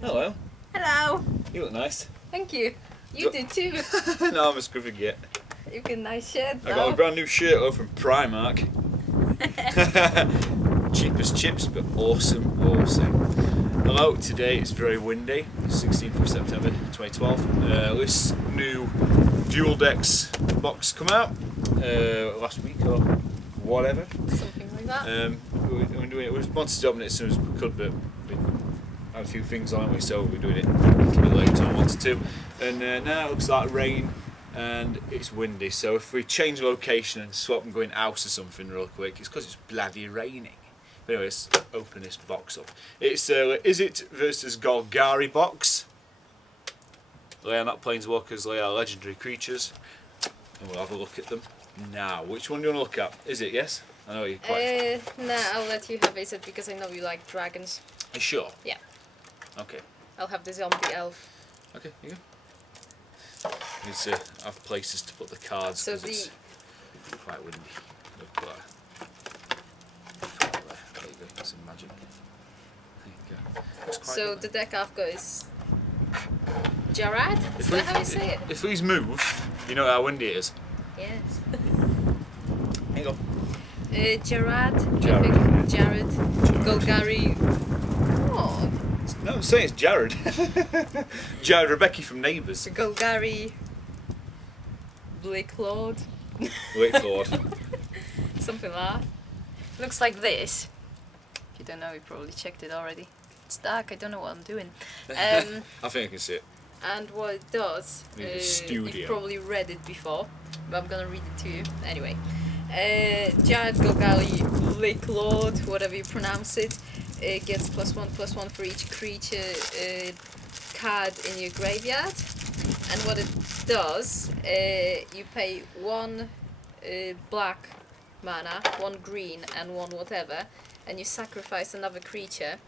Hello. Hello. You look nice. Thank you. You do too. No, I'm a scruffy git. You've got a nice shirt. I got a brand new shirt though from Primark. Cheap as chips, but awesome. Hello, today it's very windy. 16th of September 2012. This new Duel Decks box come out last week or whatever. Something like that. We wanted to open it as soon as we could, but we had a few things on it, so we're doing it a little bit later than I wanted to. And now it looks like rain and it's windy, so if we change location and swap and go in house or something real quick, it's because it's bloody raining. But anyways, open this box up. It's Izzet versus Golgari box. They are not planeswalkers, they are legendary creatures. And we'll have a look at them now. Which one do you want to look at? Izzet, yes? I know you're quite... Nah, I'll let you have Izzet because I know you like dragons. Are you sure? Yeah. Okay. I'll have the zombie elf. Okay, here you go. Need to have places to put the cards So because it's quite windy. There you go, that's some magic. There you go. It's quite So good. the deck I've got is Jarad? Is that how you say it? If these move, you know how windy it is. Yes. Here you go. Jarad. Jared. Jared. Golgari. Oh. No, I'm saying it's Jared. Jared Rebecca from Neighbours. Golgari. Blake Lord. Wait, Lord. Something like that. Looks like this. If you don't know, you probably checked it already. It's dark, I don't know what I'm doing. I think I can see it. And what it does, In the studio. you've probably read it before, but I'm gonna read it to you anyway. Jared Golgari, Lake Lord, whatever you pronounce it, gets +1/+1 for each creature card in your graveyard. And what it does, you pay 1 black mana, 1 green, and 1 whatever, and you sacrifice another creature.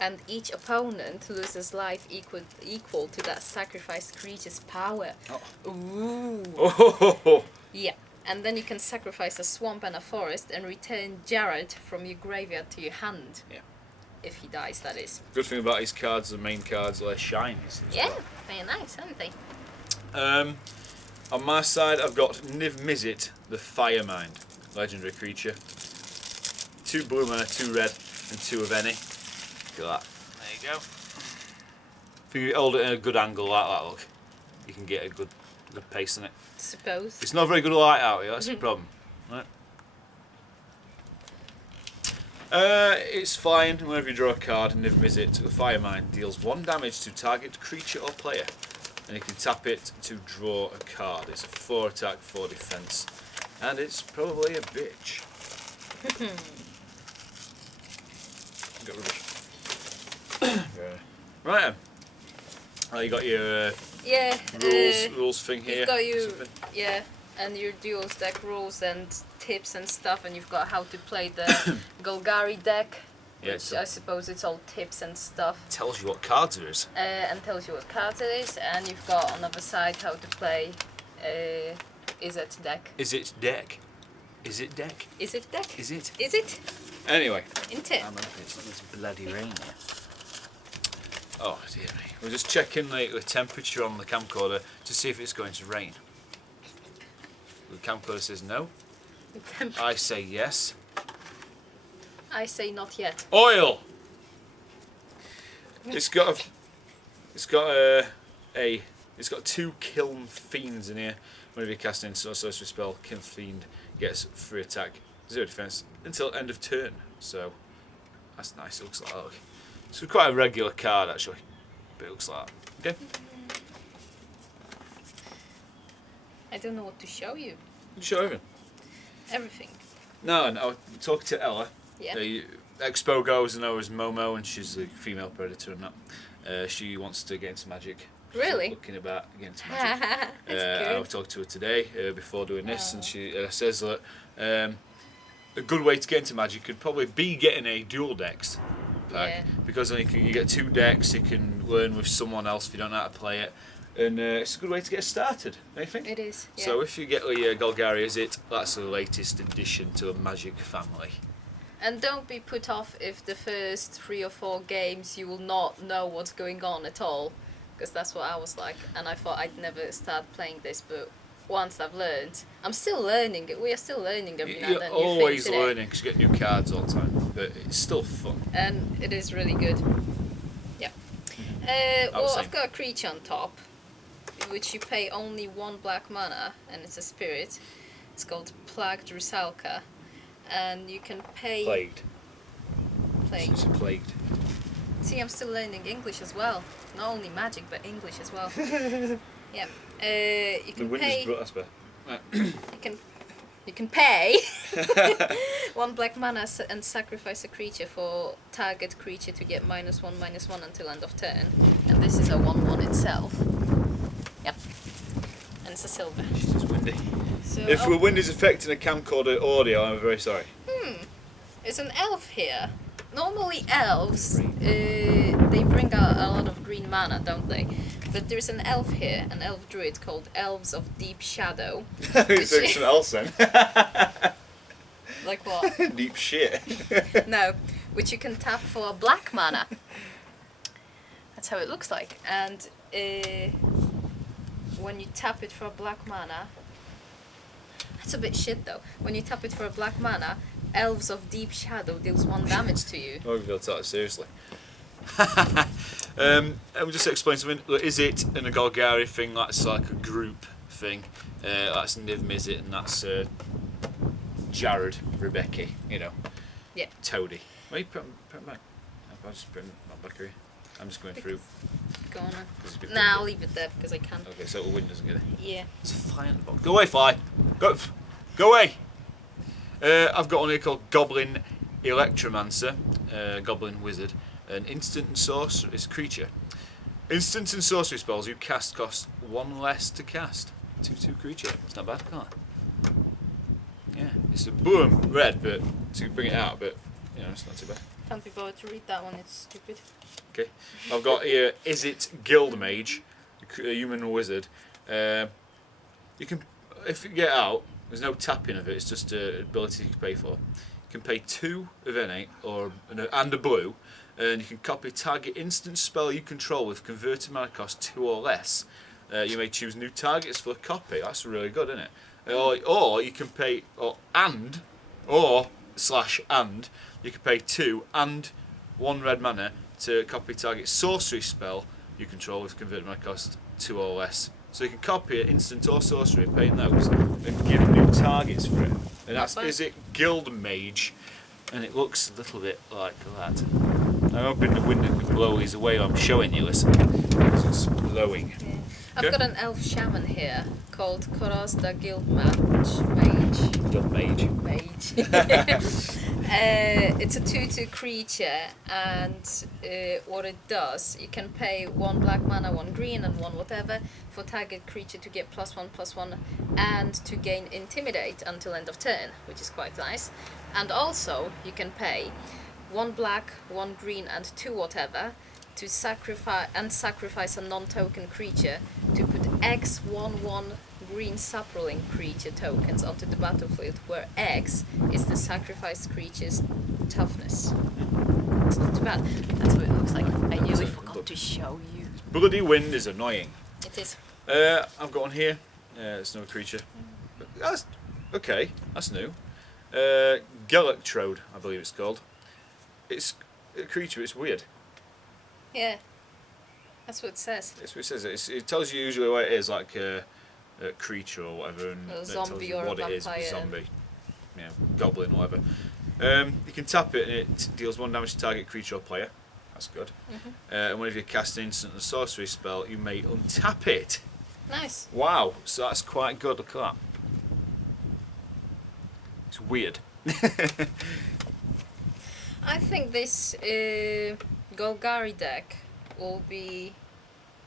And each opponent loses life equal to that sacrificed creature's power. Oh. Ooh. Oh. Yeah. And then you can sacrifice a swamp and a forest and return Jared from your graveyard to your hand. Yeah. If he dies, that is. Good thing about his cards, the main cards, they're shinies. Yeah, they're nice, aren't they? On my side, I've got Izzet, the Firemind, legendary creature. 2 blue mana, 2 red, and 2 of any. Look at that. There you go. If you hold it in a good angle like that, look, you can get a good pace on it. Suppose. It's not very good light out here, that's the problem. Right. It's flying, whenever you draw a card, Izzet, the Firemind deals 1 damage to target creature or player. And you can tap it to draw a card. It's a 4 attack, 4 defense. And it's probably a bitch. Got rubbish. Right then. You got your Yeah. rules thing here. You've got or something? yeah, and your duels deck rules and tips and stuff, and you've got how to play the Golgari deck. Yeah, Which I suppose it's all tips and stuff. tells you what cards there is. And tells you what cards it is, and you've got on the other side how to play Izzet deck. Is it deck? Is it deck? Is it deck? Is it? Is it? Anyway. Into it. I'm hoping it's not this bloody rain here. Oh dear me. We're just checking the temperature on the camcorder to see if it's going to rain. The camcorder says no. I say yes. I say not yet. Oil! It's got 2 Kiln Fiends in here. Whenever you cast in sorcery spell, Kiln Fiend gets 3 attack, 0 defense until end of turn. So that's nice. It looks like that. Look. It's quite a regular card actually, but it looks like that. Okay. I don't know what to show you. Show everything. Everything. No, I was talking to Ella. Yeah. Expo goes, I know as Momo, and she's a female predator and that. She wants to get into magic. She's Really? looking about getting into magic. That's I good. talked to her today before doing this, and she says that a good way to get into magic could probably be getting a Duel Decks pack, Yeah. because then you get 2 decks, you can learn with someone else if you don't know how to play it, and it's a good way to get started, don't you think? It is. Yeah. So if you get the Golgari Izzet, that's the latest addition to the Magic family. And don't be put off if the first 3 or 4 games you will not know what's going on at all, because that's what I was like, and I thought I'd never start playing this, but once I've learned, I'm still learning. We are still learning every now and You're then. always New things, learning because you get new cards all the time, but it's still fun. and it is really good. Yeah. Well, I've got a creature on top, which you pay only 1 black mana, and it's a spirit. It's called Plagued Rusalka, and you can pay. Plagued. Plagued. It's plagued. See, I'm still learning English as well. Not only magic, but English as well. Yeah. You The can wind pay. is brought us back. You can pay 1 black mana and sacrifice a creature for target creature to get -1/-1 until end of turn. And this is a 1/1 itself. Yep. And it's a silver. It's windy. So If the wind is affecting a camcorder audio, I'm very sorry. it's an elf here. Normally elves, they bring out a lot of green mana, don't they? But there's an elf here, an elf druid called Elves of Deep Shadow. It's something else then. Like what? Deep shit. No, which you can tap for a black mana. That's how it looks like. And when you tap it for a black mana, that's a bit shit though. When you tap it for a black mana, Elves of Deep Shadow deals 1 damage to you. Oh, you've got to take that seriously. And we'll just explain something. Look, Izzet and a Golgari thing, that's like a group thing. That's Niv Mizzet, and that's Jared, Rebecca, you know. Yeah. Toady. Why you put them back? I'll just put them back here. I'm just going through. Go on. 'Cause it's a bit Nah, I'll windy. leave it there because I can. Okay, so the wind doesn't get it. Yeah. It's a fly on the box. Go away, fly. Go away. I've got one here called Goblin Electromancer, Goblin Wizard. An instant and sorcery. It's a creature. Instant and sorcery spells you cast cost 1 less to cast. 2/2 creature. It's not bad, can't it? Yeah, it's a boom red, but to bring it out, but you know, it's not too bad. Can't be bothered to read that one. It's stupid. Okay, I've got here Izzet Guildmage, a human wizard. You can, if you get out, there's no tapping of it. It's just an ability you can pay for. You can pay 2 of any and a blue, and you can copy target instant spell you control with converted mana cost 2 or less. You may choose new targets for the copy. That's really good, isn't it? Or you can pay and you can pay 2 and 1 red mana to copy target sorcery spell you control with converted mana cost 2 or less. So you can copy it instant or sorcery, paying those, and give new targets for it. And that's Izzet Guildmage, and it looks a little bit like that. I'm hoping the wind can blow these away. I'm showing you, listen, because it's blowing. Yeah. I've got an elf shaman here called Koros the Guildmage. It's a 2/2 creature, and what it does, you can pay 1 black mana, 1 green, and 1 whatever for target creature to get +1/+1 and to gain Intimidate until end of turn, which is quite nice. And also, you can pay 1 black, 1 green, and 2 whatever to sacrifice a non-token creature to put X 1/1 green saproling creature tokens onto the battlefield, where X is the sacrificed creature's toughness. It's not too bad. That's what it looks like. I nearly forgot to show you. Bloody wind is annoying. It is. I've got one here. It's another creature. That's okay. That's new. Galactrode, I believe it's called. It's a creature. It's weird. Yeah. That's what it says. That's what it says. It tells you usually what it is, like a creature or whatever, and A it zombie tells you or a what it is. vampire Zombie, you know, goblin, whatever. You can tap it, and it deals 1 damage to target creature or player. That's good. And whenever you cast an instant or sorcery spell, you may untap it. Nice. Wow, so that's quite good. Look at that. It's weird. I think this Golgari deck will be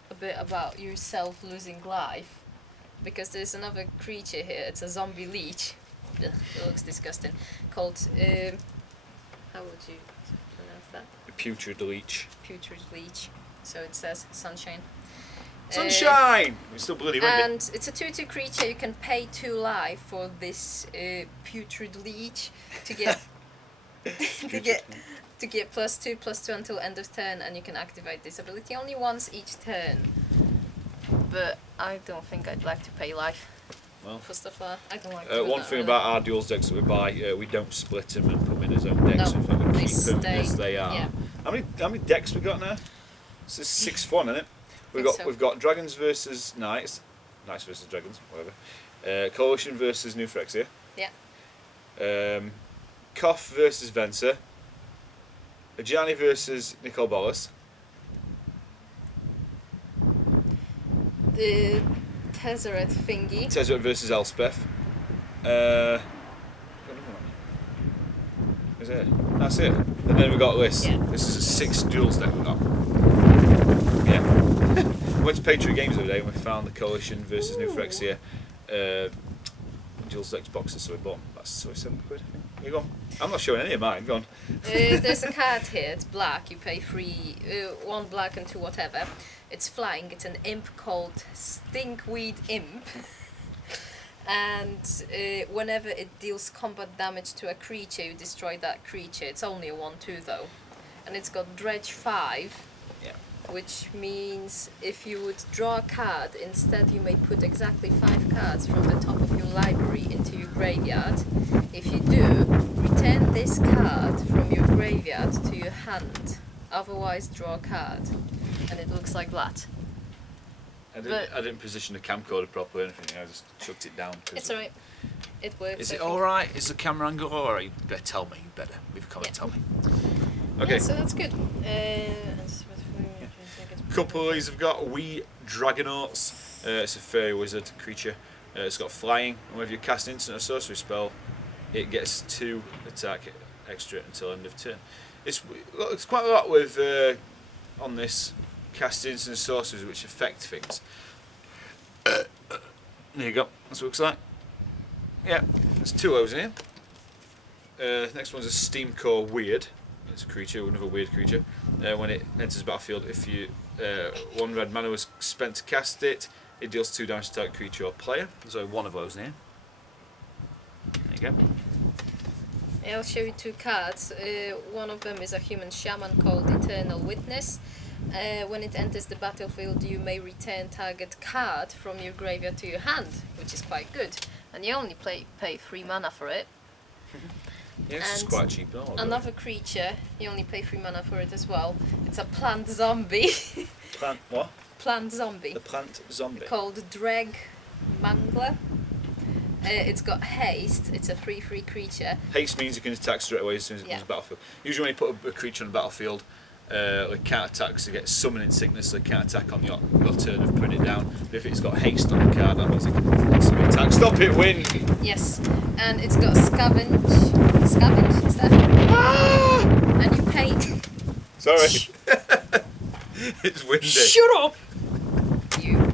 a bit about yourself losing life, because there's another creature here. It's a zombie leech. Ugh, it looks disgusting. Called how would you pronounce that? The putrid leech. Putrid leech. So it says sunshine. Sunshine! It's still bloody windy. And it's a 2/2 creature. You can pay 2 life for this putrid leech to get to get +2/+2 until end of turn, and you can activate this ability only once each turn. But I don't think I'd like to pay life Well, for stuff like that. I don't like doing one that, thing really. about our duels decks that we buy, we don't split them and put them in his own decks. No, In fact, we they keep them stay- as they are. yeah. How many decks we got now? This is 6-1, isn't it? Think so. We've got dragons versus knights, knights versus dragons, whatever. Coalition versus New Phyrexia. Yeah. Koff versus Venser. Ajani versus Nicol Bolas. The Tezzeret thingy. Tezzeret versus Elspeth. Is it? That's it. And then we got this. Yeah. This is a 6 duels deck we got. Yeah. Went to Patriot Games the other day and we found the Coalition versus New Phyrexia duels decks boxes, so we bought them. That's so £7. I think. You go on. I'm not showing any of mine. Go on. There's a card here. It's black. You pay 1 black and 2 whatever. It's flying. It's an imp called Stinkweed Imp. And whenever it deals combat damage to a creature, you destroy that creature. It's only a 1/2 though. And it's got Dredge 5. Yeah. Which means if you would draw a card, instead you may put exactly 5 cards from the top of your library into your graveyard. If you do, return this card from your graveyard to your hand. Otherwise, draw a card. And it looks like that. I didn't position the camcorder properly or anything. I just chucked it down. It's alright. It works. Is I it think. alright? Is the camera angle alright? You better tell me. You better. Leave a comment. Yeah. Tell me. Yeah, Okay. so that's good. Couple of these have got Wee Dragonauts. It's a fairy wizard creature. It's got flying. And whenever you cast an instant or sorcery spell, it gets 2 attack extra until end of turn. It's quite a lot with on this cast instant sorceries which affect things. There you go. That's what it looks like. Yeah, there's 2 of those in here. Next one's a Steam Core Weird. It's a creature, another weird creature. When it enters the battlefield, if you 1 red mana was spent to cast it, it deals 2 damage to target creature or player. There's only 1 of those in here. There you go. I'll show you 2 cards. One of them is a human shaman called Eternal Witness. When it enters the battlefield, you may return target card from your graveyard to your hand, which is quite good. And you only pay 3 mana for it. Yeah, this is And quite cheap. Another creature, you only pay 3 mana for it as well. It's a plant zombie. Plant what? Plant zombie. The plant zombie. Called Dreg Mangler. It's got haste. It's a 3/3 creature. Haste means you can attack straight away as soon as it comes to the battlefield. Usually when you put a creature on the battlefield, it can't attack, so it gets summoning sickness, so it can't attack on your turn of putting it down. But if it's got haste on the card, that means it can instantly attack. Stop it, win! Yes, and it's got scavenge. Scavenge, is that? Ah! And you pay. Sorry. It's windy. Shut up! You.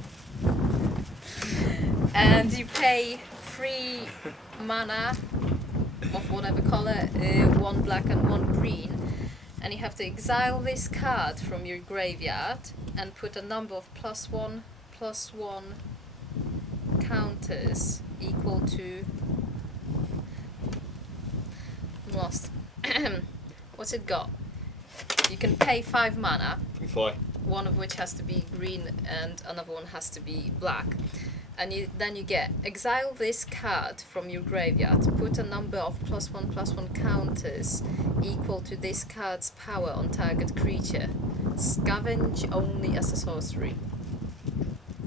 And you pay 3 mana of whatever colour, 1 black and 1 green. And you have to exile this card from your graveyard and put a number of +1/+1 counters equal to. I'm lost. What's it got? You can pay 5 mana, Fly. one of which has to be green and another one has to be black. And then you get exile this card from your graveyard, put a number of +1/+1 counters equal to this card's power on target creature. Scavenge only as a sorcery.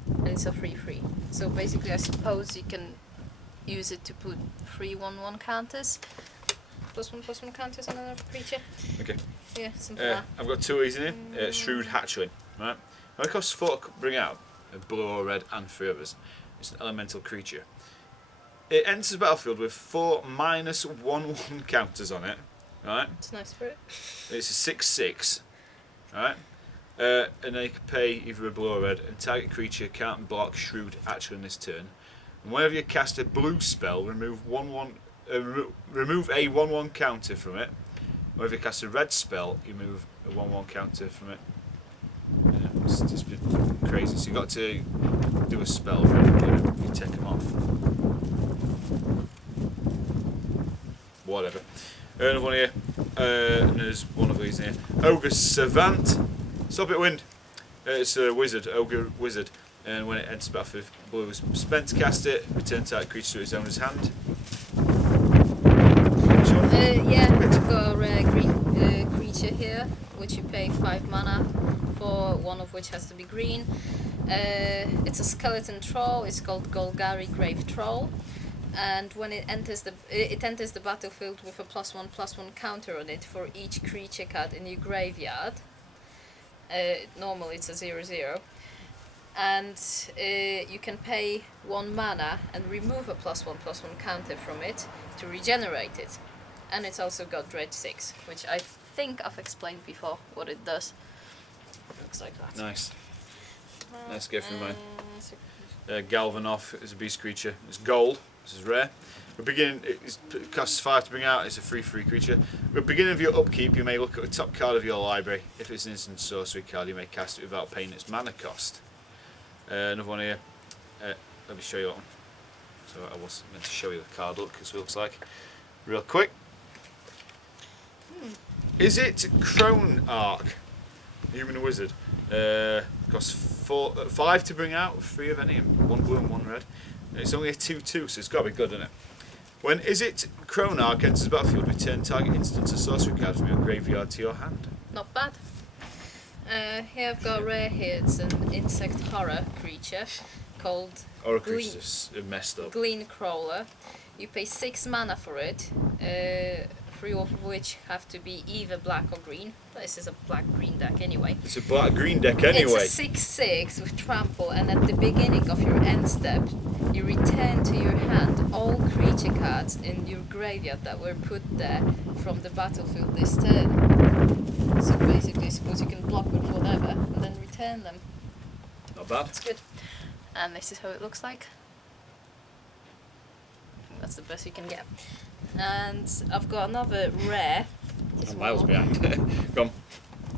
And it's a 3/3. So basically I suppose you can use it to put 3 1/1 counters. +1/+1 counters on another creature. Okay. Yeah, something like that. I've got 2 of these in here. Shrewd Hatchling. Right. Now it costs 4 to bring out. Blue or red and 3 others. It's an elemental creature. It enters the battlefield with 4 -1/1 counters on it. Right. It's nice for it. It's a 6/6. Right. And then you can pay either a blue or red, and target creature can't block Shrewd Hatchling this turn. And whenever you cast a blue spell, remove remove a 1/1 counter from it. Whenever you cast a red spell, you move a 1/1 counter from it. It's just been crazy. So you got to do a spell when you take them off. Whatever. Another one here. And there's one of these here. Ogre Savant. Stop it, wind. It's a wizard, ogre wizard. And when it enters the battlefield, blue is spent to cast it. Return target creature to its owner's hand. Yeah, I've got a rare green creature here, which you pay 5 mana for, one of which has to be green. It's a skeleton troll. It's called Golgari Grave Troll, and when it enters the battlefield with a +1/+1 counter on it for each creature card in your graveyard. Normally it's a 0/0, and you can pay 1 mana and remove a +1/+1 counter from it to regenerate it. And it's also got Dredge 6, which I think I've explained before what it does. Looks like that. Nice. Let's go through mine. Galvanoff is a beast creature. It's gold. This is rare. It costs 5 to bring out. It's a 3/3 creature. At the beginning of your upkeep, you may look at the top card of your library. If it's an instant sorcery card, you may cast it without paying its mana cost. Another one here. Let me show you that one. So I was meant to show you the card look, as it looks like. Real quick. Izzet Crone Arc. Human Wizard. Costs 5 to bring out, 3 of any, and 1 blue and 1 red. It's only a 2/2, so it's got to be good, isn't it? When Izzet Crone Arc enters the battlefield, return target instant or sorcery card from your graveyard to your hand. Not bad. Here I've got a rare here. It's an insect horror creature called Messed up. Glean Crawler. You pay 6 mana for it, 3 of which have to be either black or green. This is a black-green deck anyway. It's a black-green deck anyway. It's a 6/6 with trample, and at the beginning of your end step, you return to your hand all creature cards in your graveyard that were put there from the battlefield this turn. So basically, I suppose you can block with whatever and then return them. Not bad. That's good. And this is how it looks like. That's the best you can get. And I've got another rare. I'm miles behind. Come.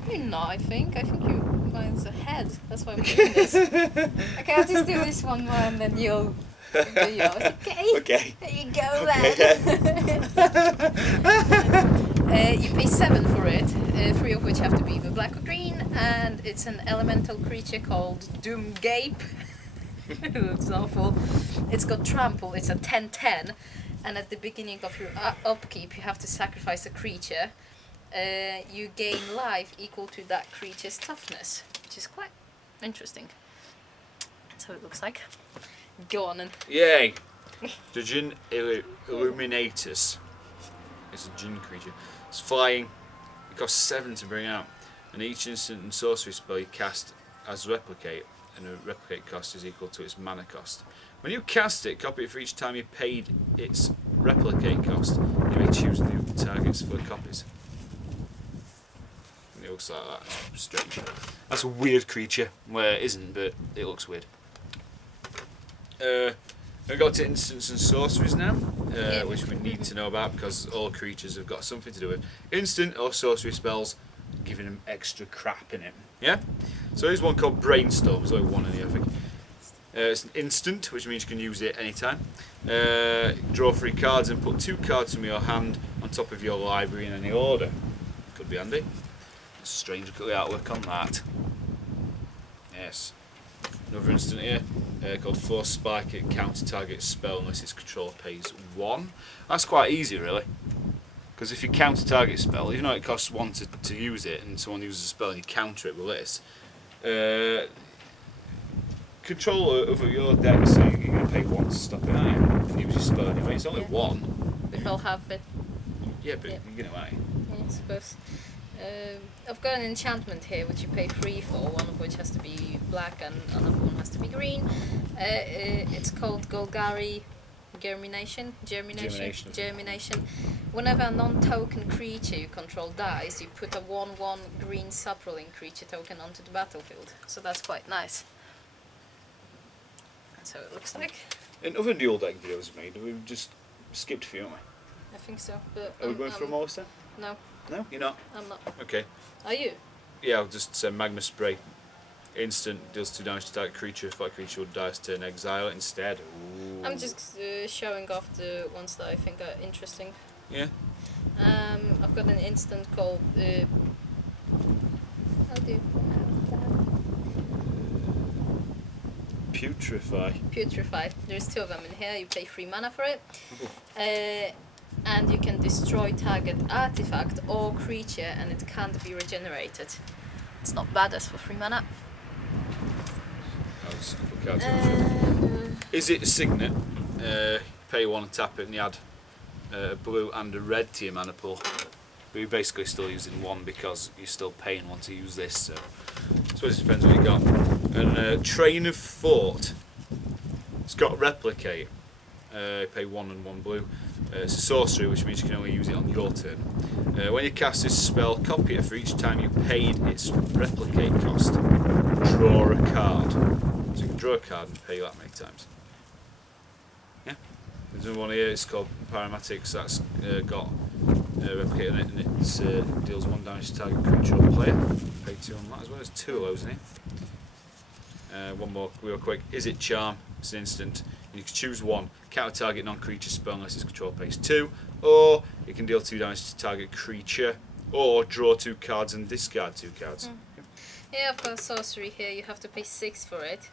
You're not, I think. I think mine's ahead. That's why I'm doing this. Okay, I'll just do this one more and then you'll do yours. Okay? Okay. There you go then. You pay 7 for it, 3 of which have to be either black or green, and it's an elemental creature called Doomgape. It looks awful. It's got trample, it's a 10/10, and at the beginning of your upkeep you have to sacrifice a creature. You gain life equal to that creature's toughness, which is quite interesting. That's how it looks like. Go on and... Yay! The Djinn Illuminatus. It's a Djinn creature. It's flying. It costs 7 to bring out, and each instant and sorcery spell you cast has replicate, and the replicate cost is equal to its mana cost. When you cast it, copy it for each time you paid its replicate cost. You may choose new targets for copies. It looks like that. It's strange. That's a weird creature. Well, it isn't, but it looks weird. We've got to instants and sorceries now, which we need to know about because all creatures have got something to do with instant or sorcery spells, giving them extra crap in it. Yeah? So here's one called Brainstorm. There's only one in here, I think. It's an instant, which means you can use it anytime. Draw 3 cards and put 2 cards from your hand on top of your library in any order. Could be handy. It's strange, look at the artwork on that. Yes. Another instant here called Force Spike. It counter target spell unless its controller pays 1. That's quite easy, really. Because if you counter target spell, even though it costs 1 to use it, and someone uses a spell and you counter it with this, control over your deck, so you're going to pay 1 to stop it, aren't you? If you use your spell anyway, it's only 1. We all have it. Yeah, but you're going to, aren't you? Yeah, I suppose. I've got an enchantment here which you pay 3 for, one of which has to be black and another one has to be green. It's called Golgari Germination. Whenever a non-token creature you control dies, you put a 1/1 green sub-rolling creature token onto the battlefield. So that's quite nice. That's how it looks like. In other dual deck videos we made, we've just skipped a few, haven't we? I think so. But Are we going through them all this time? No, No? You're not? I'm not. Okay. Are you? Yeah, I'll just say Magma Spray. Instant, deals 2 damage to that creature. If that creature would die, turn exile it instead. Ooh. I'm just showing off the ones that I think are interesting. Yeah. I've got an instant called. How do you pronounce that? Putrefy. Putrefy. There's 2 of them in here. You pay 3 mana for it. And you can destroy target artifact or creature, and it can't be regenerated. It's not bad as for 3 mana. I'll just a couple of cards. Is it a signet? Pay 1 and tap it, and you add a blue and a red to your mana pool. But you're basically still using 1 because you're still paying 1 to use this. So I suppose it depends what you got. And Train of Thought. It's got Replicate. Pay 1 and 1 blue. It's a sorcery, which means you can only use it on your turn. When you cast this spell, copy it for each time you paid its replicate cost. Draw a card. So you can draw a card and pay that many times. Yeah. There's another one here, it's called Paramatics, that's got replicate in it, and it deals 1 damage to target creature or player. Pay 2 on that as well. There's 2 of those in here. One more real quick. Izzet Charm. It's an instant. You can choose 1. Counter target non-creature spell unless its control pays 2. Or it can deal 2 damage to target creature. Or draw 2 cards and discard 2 cards. Yeah, I've got a sorcery here. You have to pay 6 for it.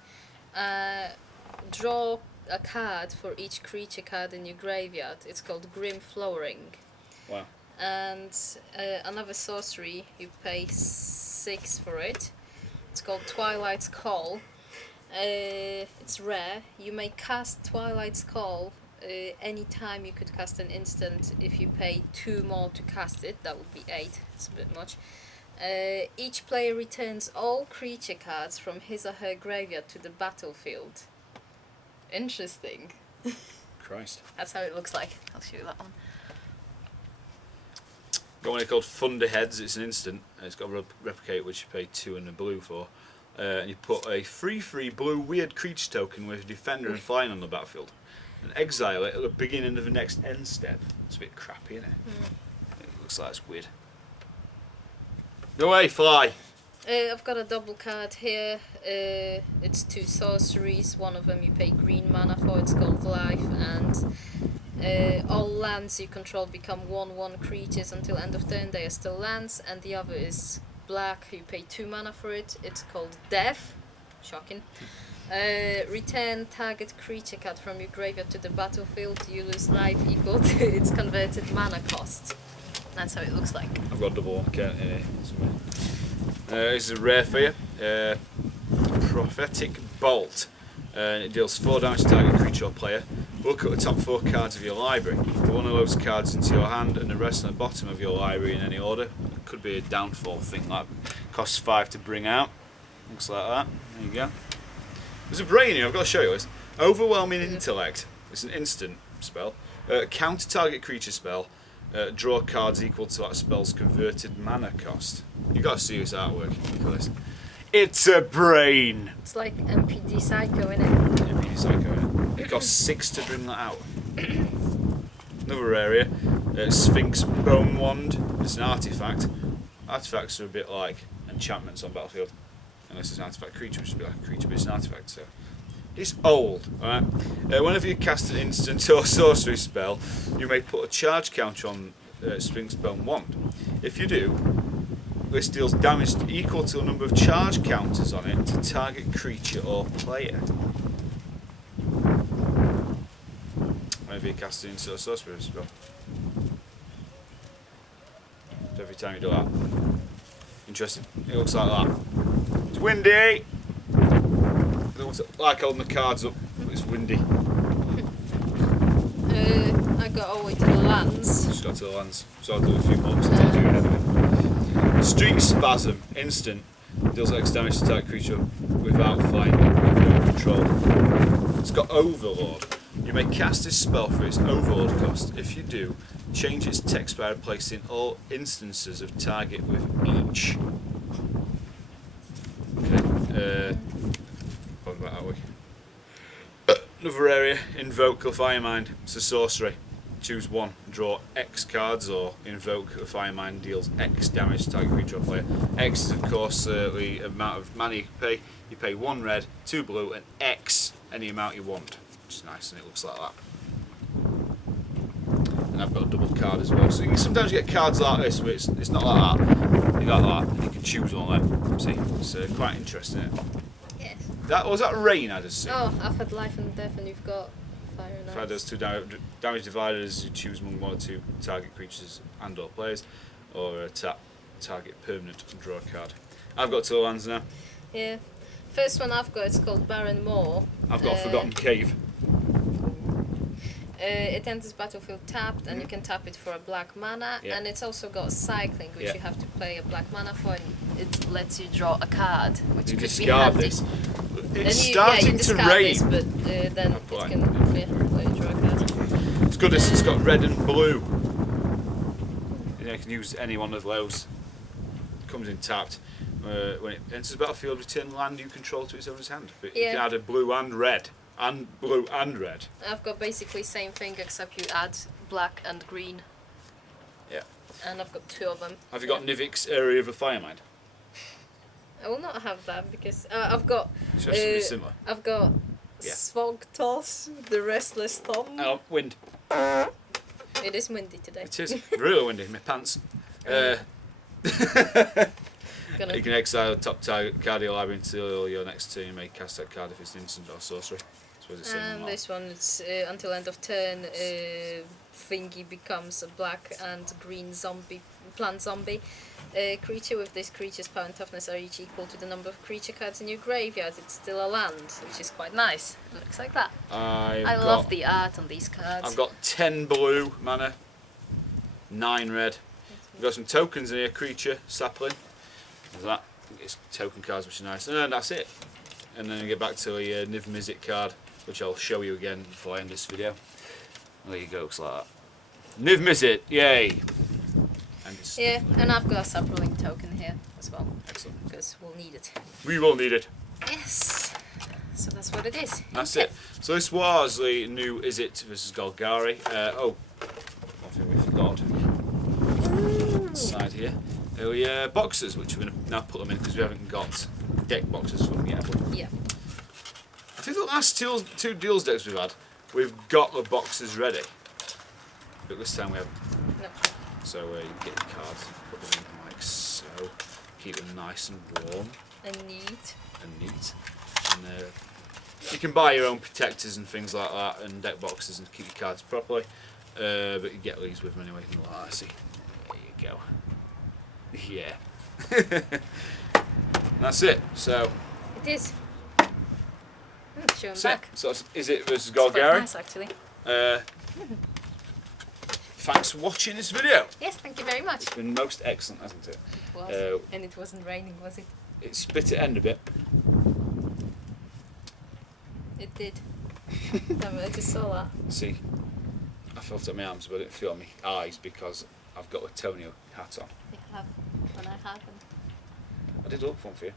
Draw a card for each creature card in your graveyard. It's called Grim Flowering. Wow. And another sorcery, you pay 6 for it. It's called Twilight's Call. It's rare. You may cast Twilight's Call any time you could cast an instant. If you pay 2 more to cast it, that would be 8. It's a bit much. Each player returns all creature cards from his or her graveyard to the battlefield. Interesting. Christ. That's how it looks like. I'll show you that one. Got one here called Thunderheads. It's an instant. It's got a replicate which you pay 2 and a blue for. And you put a 3/3 blue weird creature token with a defender and flying on the battlefield. And exile it at the beginning of the next end step. It's a bit crappy, isn't it? It looks like it's weird. Go away, fly! I've got a double card here. It's 2 sorceries. One of them you pay green mana for. It's called Life, and all lands you control become 1/1 creatures until end of turn. They are still lands, and the other is black. You pay 2 mana for it. It's called Death. Shocking. Return target creature card from your graveyard to the battlefield. You lose life equal to its converted mana cost. That's how it looks like. I've got a double one count here. This is a rare for you. Prophetic Bolt. It deals 4 damage to target creature or player. Look at the top 4 cards of your library. Put one of those cards into your hand and the rest on the bottom of your library in any order. It could be a downfall thing, like costs 5 to bring out. Looks like that. There you go. There's a brain here, I've got to show you this. Overwhelming Intellect. It's an instant spell. Counter target creature spell. Draw cards equal to that spell's converted mana cost. You've got to see this artwork. Look at this. It's a brain! It's like MPD Psycho, innit? MPD Psycho, innit? It costs 6 to bring that out. Another area, Sphinx Bone Wand. It's an artifact. Artifacts are a bit like enchantments on Battlefield. Unless it's an artifact creature, which is a bit like a creature, but it's an artifact, so. It's old, alright? Whenever you cast an instant or sorcery spell, you may put a charge counter on Sphinx Bone Wand. If you do, this deals damage equal to a number of charge counters on it to target creature or player. Whenever you cast an instant or sorcery spell. So every time you do that. Interesting. It looks like that. It's windy! It looks like holding the cards up, but it's windy. I got all the way to the lands. Just got to the lands, so I'll do a few more because I'll do it ahead of it. Street Spasm, instant, deals X damage to target creature without flying under control. It's got Overlord. You may cast this spell for its Overlord cost. If you do, change its text by replacing all instances of target with each. Okay, what about that way? Another area, Invoke the Firemind. It's a sorcery. Choose 1, draw X cards, or Invoke the Firemind deals X damage to target creature or player. X is of course the amount of mana you pay. You pay 1 red, 2 blue, and X any amount you want. Which is nice, and it looks like that. And I've got a double card as well. So sometimes you get cards like this, but it's not like that. You got that, and you can choose one of them. See, it's quite interesting. Isn't it? Yes. That was that rain I just seen. Oh, I've had life and death, and you've got fire and If I ice. does 2 damage dividers, you choose among 1 or 2 target creatures and/or players, or tap target permanent and draw a card. I've got 2 lands now. Yeah. First one I've got is called Barren Moor. I've got a Forgotten Cave. It enters battlefield tapped, and you can tap it for a black mana, Yeah. and it's also got cycling, which Yeah. you have to pay a black mana for, and it lets you draw a card, which You could discard be handy. this. Then It's you starting to discard rain. this, but then it Apply. can let you draw a card. It's good. It's got red and blue. You know, you can use any one of those. Comes in tapped. When it enters the battlefield, return land you control to its owner's hand. But you Yeah. can add a blue and red, and blue and red. I've got basically same thing, except you add black and green, Yeah. and I've got 2 of them. Have you got Nivik's Area of a Firemind? I will not have that because I've got It's just something similar. I've got Yeah. Svogtos, the Restless Thumb. Oh, wind. It is windy today. It is really windy. My pants. Gonna, You can exile the top target card of your library until your next turn. You may cast that card if it's an instant or sorcery. I suppose it's same and as this one, it's until end of turn, thingy becomes a black and green zombie, plant zombie. Creature with this creature's power and toughness are each equal to the number of creature cards in your graveyard. It's still a land, which is quite nice. It looks like that. I love the art on these cards. I've got 10 blue mana, 9 red. I've got some tokens in here. Creature, sapling. There's that. It's token cards, which is nice. And then that's it. And then we get back to a Niv Mizzet card, which I'll show you again before I end this video. There you go, looks like that. Niv Mizzet, yay! And it's Yeah, and I've got a sapling token here as well, excellent. because we'll need it. We will need it. Yes. So that's what it is. That's it. So this was the new Izzet versus Golgari. One thing we forgot. Side here. Boxes, which we're going to now put them in because we haven't got deck boxes for them yet. Yeah. I think the last two Duels decks we've had, we've got the boxes ready. But this time we have. No. So you get your cards, put them in like so. Keep them nice and warm And neat. and neat. And you can buy your own protectors and things like that, and deck boxes, and keep your cards properly. But you get these with them anyway. Oh, I see. There you go. Yeah. That's it. So. It is. Show 'em That's it. back. So is it versus It's quite Golgari? nice, actually. Thanks for watching this video. Yes, thank you very much. It's been most excellent, hasn't it? It was. And it wasn't raining, was it? It split at end a bit. It did. I just saw that. See, I felt at my arms, but I didn't feel on my eyes because I've got a Tonio hat on. You have, and I haven't. I did look for one for you.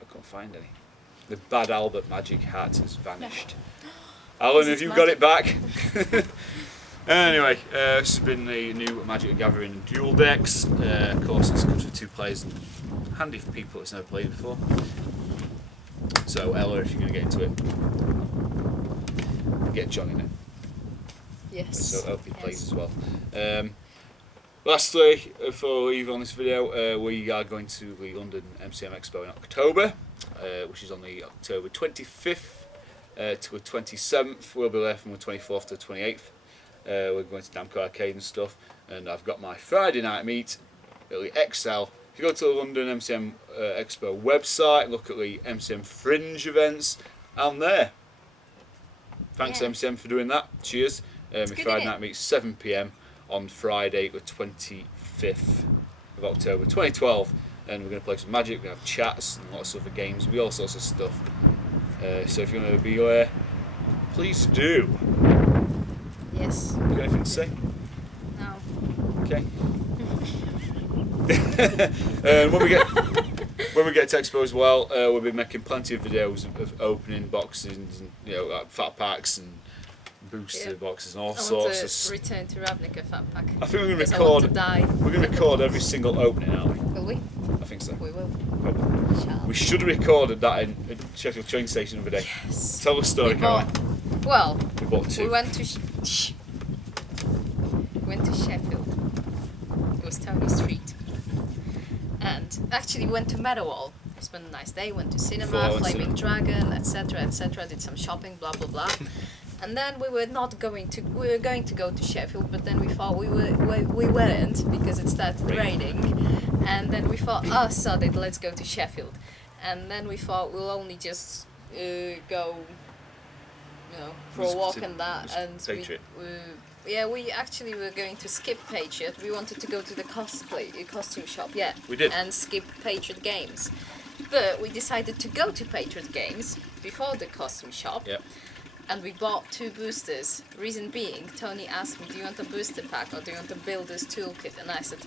I couldn't find any. The Bad Albert magic hat has vanished. Alan, Is have it you got magic? it back? Anyway, this has been the new Magic the Gathering Duel Decks. Of course, it's good for 2 players and handy for people that's never played before. So, Ella, if you're going to get into it, get John in it. Yes. So, I hope he Yes. plays as well. Lastly, before we leave on this video, we are going to the London MCM Expo in October, which is on the October 25th to the 27th. We'll be there from the 24th to the 28th. We're going to Namco Arcade and stuff, and I've got my Friday night meet at the XL. If you go to the London MCM Expo website, look at the MCM Fringe events, I'm there. Thanks Yeah. MCM for doing that. Cheers. My good, Friday innit? night meet 7 PM on Friday the 25th of October 2012, and we're going to play some Magic. We have chats and lots of other games, all sorts of stuff. So if you want to be there, please do. Yes. You got anything to say? No. Okay. When we get to Expo as well, we'll be making plenty of videos of opening boxes and like fat packs and booster Yeah. boxes and all I want sorts to of. return to Ravnica fat pack. I think we're going Because to I want to record. die. We're going to record every single opening, aren't we? Will we? I think so. We will. Probably. Shall. We should have recorded that in Sheffield train station the other day. Yes. Tell the story, We Caroline. Well, We bought 2. we went to. went to Sheffield. It was Tony's treat. And actually went to Meadowall. We spent a nice day, went to Before I cinema, went Flaming to- Dragon, etc., etc. Did some shopping, blah blah blah. And then we were going to go to Sheffield, but then we thought we weren't because it started raining. And then we thought, oh sod it, let's go to Sheffield. And then we thought we'll only just go, for a Just walk to- and that. just And Patriot. we actually were going to skip Patriot. We wanted to go to the costume shop, yeah. We did. And skip Patriot Games. But we decided to go to Patriot Games before the costume shop. Yep. And we bought 2 boosters. Reason being, Tony asked me, do you want a booster pack or do you want a builder's toolkit? And I said,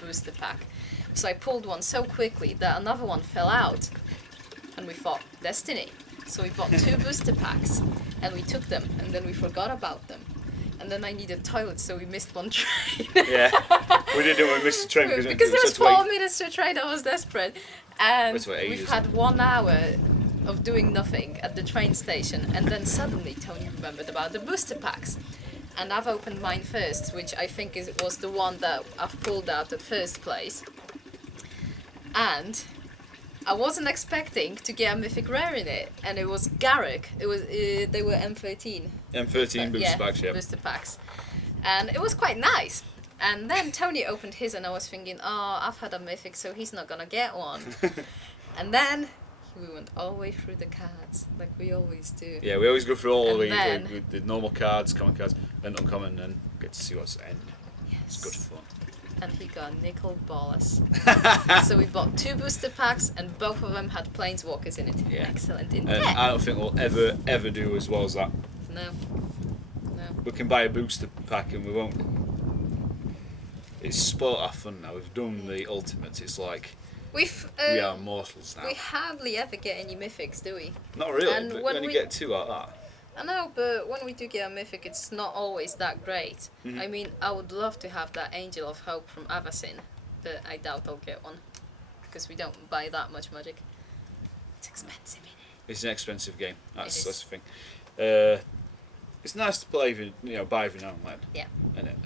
booster pack. So I pulled one so quickly that another one fell out. And we thought, destiny. So we bought 2 booster packs and we took them and then we forgot about them. And then I needed toilet, so we missed one train. Yeah. We didn't know we missed the train because there was we had to 4 minutes to a train. I was desperate. And That's what ages. we've had 1 hour of doing nothing at the train station, and then suddenly Tony remembered about the booster packs. And I've opened mine first, which I think was the one that I've pulled out at first place. And I wasn't expecting to get a mythic rare in it, and it was Garrick. It was they were M13. M13 booster packs, yeah. Booster packs, and it was quite nice. And then Tony opened his, and I was thinking, oh, I've had a mythic, so he's not gonna get one. And then we went all the way through the cards, like we always do. Yeah, we always go through all And then- the normal cards, common cards, and uncommon, and get to see what's at the end. Yes. It's good fun. And he got nickel ballers. So we bought 2 booster packs, and both of them had planeswalkers in it. Yeah. Excellent in And there. I don't think we'll ever do as well as that. No. We can buy a booster pack and we won't. It's spoilt our fun now. We've done the ultimates. It's like we are mortals now. We hardly ever get any mythics, do we? Not really, and but when we only we- get 2 out of that. I know, but when we do get a mythic, it's not always that great. Mhm. I mean, I would love to have that Angel of Hope from Avacyn, but I doubt I'll get one because we don't buy that much magic. It's expensive, innit? It's an expensive game. That's is. the thing. It's nice to play, buy every now and then. Yeah.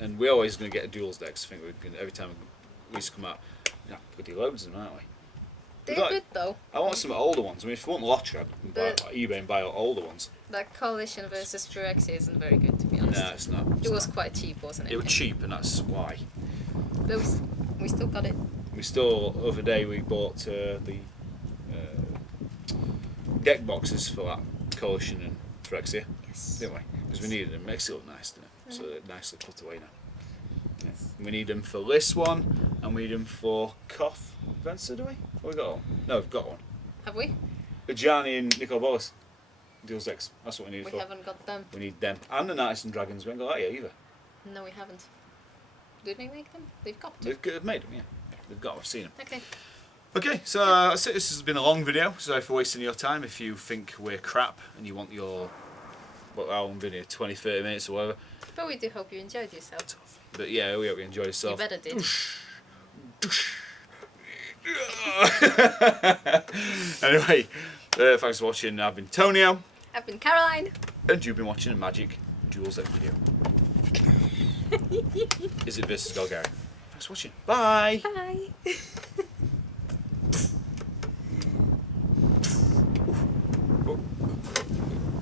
And we're always going to get a Duel Decks. I think every time we used to come out, bloody loads of them, aren't we? They're Like- good though. I want some older ones. I mean, if you want lottery, I can buy But- like, eBay and buy older ones. That Coalition versus Phyrexia isn't very good, to be honest. No, it's not. It was quite cheap, wasn't it? It was cheap, and that's why. But we still got it. We still, the other day, we bought the deck boxes for that Coalition and Phyrexia, Yes. didn't we? Because we needed them. Makes it look nice, doesn't it? So they're nicely put away now. Yeah. We need them for this one, and we need them for Koth Vencer, do we? Have we got one? No, we've got one. Have we? Gianni and Nicole Bolas. Duel Decks. That's what we need We for. haven't got them. We need them. And the Knights and Dragons. We haven't got that yet either. No, we haven't. Did they make them? They've got to. They've made them, yeah. They've got them. I've seen them. Okay. Okay, so that's it. This has been a long video. Sorry for wasting your time. If you think we're crap and you want your, our own video, 20, 30 minutes or whatever. But we do hope you enjoyed yourself. But yeah, we hope you enjoy yourself. You better did. Anyway, thanks for watching. I've been Tonio, I've been Caroline. and you've been watching a Magic Duels Deck video. Izzet versus Golgari. Thanks for watching. Bye. Bye.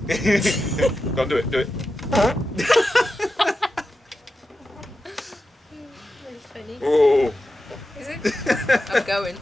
Go on, do it. Very funny. Oh. Is it? I'm going.